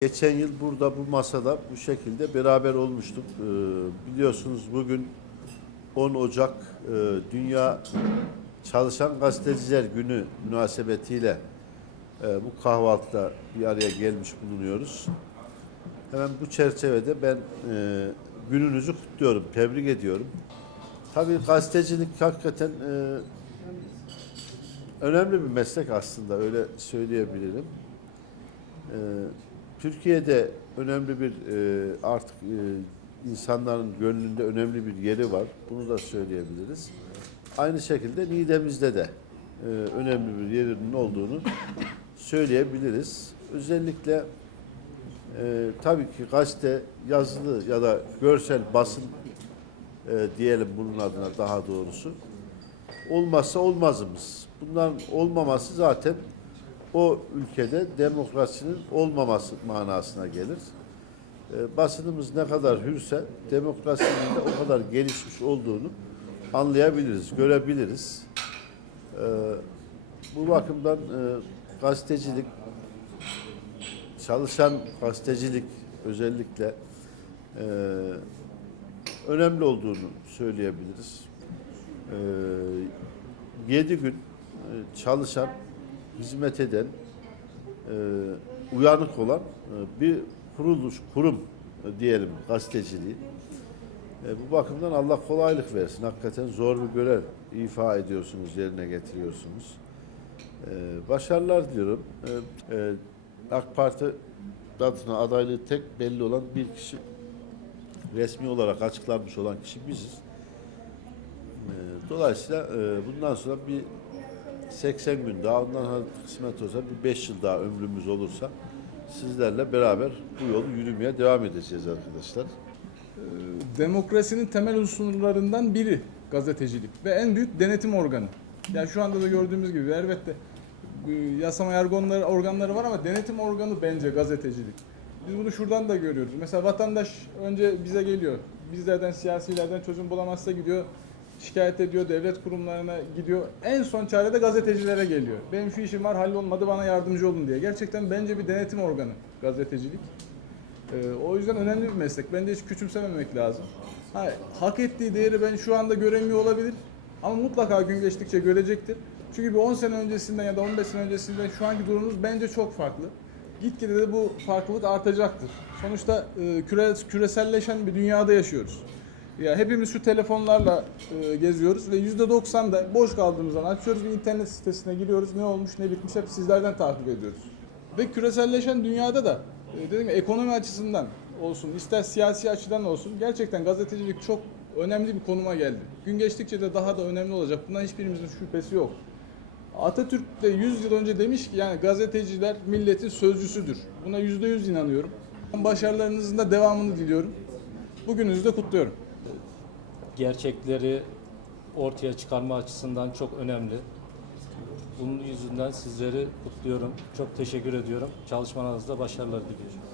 Geçen yıl burada bu masada bu şekilde beraber olmuştuk. Ee, biliyorsunuz bugün 10 Ocak e, Dünya Çalışan Gazeteciler Günü münasebetiyle bu kahvaltıda bir araya gelmiş bulunuyoruz. Hemen bu çerçevede ben e, gününüzü kutluyorum, tebrik ediyorum. Tabii gazetecilik hakikaten e, önemli bir meslek aslında öyle söyleyebilirim. Ee, Türkiye'de önemli bir e, artık e, insanların gönlünde önemli bir yeri var. Bunu da söyleyebiliriz. Aynı şekilde Niğde'mizde de e, önemli bir yerinin olduğunu söyleyebiliriz. Özellikle e, tabii ki gazete, yazılı ya da görsel basın e, diyelim bunun adına daha doğrusu olmazsa olmazımız. Bunların olmaması zaten o ülkede demokrasinin olmaması manasına gelir. E, basınımız ne kadar hürse demokrasinin de o kadar gelişmiş olduğunu anlayabiliriz, görebiliriz. E, bu bakımdan e, gazetecilik, çalışan gazetecilik özellikle e, önemli olduğunu söyleyebiliriz. E, 7 gün e, çalışan, hizmet eden, e, uyanık olan e, bir kuruluş, kurum diyelim gazeteciliği. E, bu bakımdan Allah kolaylık versin. Hakikaten zor bir görev ifa ediyorsunuz, yerine getiriyorsunuz. E, başarılar diliyorum. E, e, AK Parti adına adaylığı tek belli olan bir kişi, resmi olarak açıklanmış olan kişi biziz. E, Dolayısıyla e, bundan sonra bir 80 gün daha ondan sonra kısmet olsa bir 5 yıl daha ömrümüz olursa sizlerle beraber bu yolu yürümeye devam edeceğiz arkadaşlar. Demokrasinin temel unsurlarından biri gazetecilik ve en büyük denetim organı. Yani şu anda da gördüğümüz gibi elbette yasama yargı organları var ama denetim organı bence gazetecilik. Biz bunu şuradan da görüyoruz. Mesela vatandaş önce bize geliyor. Bizlerden siyasilerden çözüm bulamazsa gidiyor şikayet ediyor, devlet kurumlarına gidiyor. En son çare de gazetecilere geliyor. Benim şu işim var, hallolmadı bana yardımcı olun diye. Gerçekten bence bir denetim organı gazetecilik. Ee, o yüzden önemli bir meslek. Bence hiç küçümsememek lazım. Ha, hak ettiği değeri ben şu anda göremiyor olabilir. Ama mutlaka gün geçtikçe görecektir. Çünkü bir 10 sene öncesinden ya da 15 sene öncesinden şu anki durumumuz bence çok farklı. Gitgide de bu farklılık artacaktır. Sonuçta e, küre, küreselleşen bir dünyada yaşıyoruz. Ya hepimiz şu telefonlarla e, geziyoruz ve %90'da boş kaldığımız zaman açıyoruz bir internet sitesine giriyoruz. Ne olmuş ne bitmiş hep sizlerden takip ediyoruz. Ve küreselleşen dünyada da e, dedim ya, ekonomi açısından olsun ister siyasi açıdan olsun gerçekten gazetecilik çok önemli bir konuma geldi. Gün geçtikçe de daha da önemli olacak. Bundan hiçbirimizin şüphesi yok. Atatürk de 100 yıl önce demiş ki yani gazeteciler milletin sözcüsüdür. Buna %100 inanıyorum. Başarılarınızın da devamını diliyorum. Bugününüzü de kutluyorum. gerçekleri ortaya çıkarma açısından çok önemli. Bunun yüzünden sizleri kutluyorum. Çok teşekkür ediyorum. Çalışmalarınızda başarılar diliyorum.